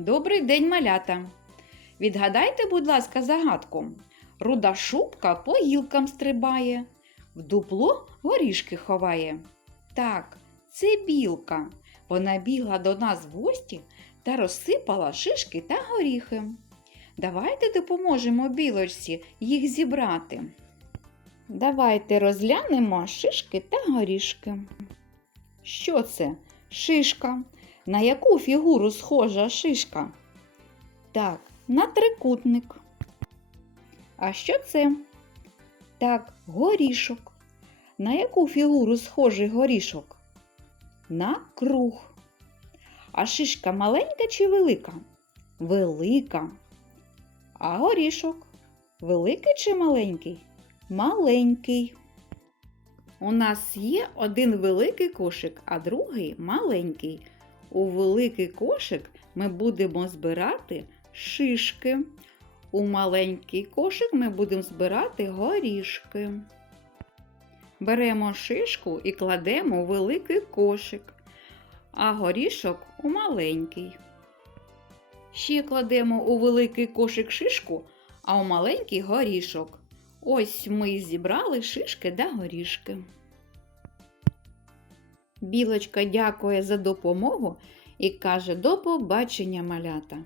Добрий день, малята! Відгадайте, будь ласка, загадку. Руда шубка по гілкам стрибає, в дупло горішки ховає. Так, це білка. Вона бігла до нас в гості та розсипала шишки та горіхи. Давайте допоможемо білочці їх зібрати. Давайте розглянемо шишки та горішки. Що це? Шишка. На яку фігуру схожа шишка? Так, на трикутник. А що це? Так, горішок. На яку фігуру схожий горішок? На круг. А шишка маленька чи велика? Велика. А горішок? Великий чи маленький? Маленький. У нас є один великий кошик, а другий маленький. У великий кошик ми будемо збирати шишки. У маленький кошик ми будемо збирати горішки. Беремо шишку і кладемо у великий кошик, а горішок у маленький. Ще кладемо у великий кошик шишку, а у маленький горішок. Ось ми зібрали шишки та горішки. Білочка дякує за допомогу і каже до побачення малята.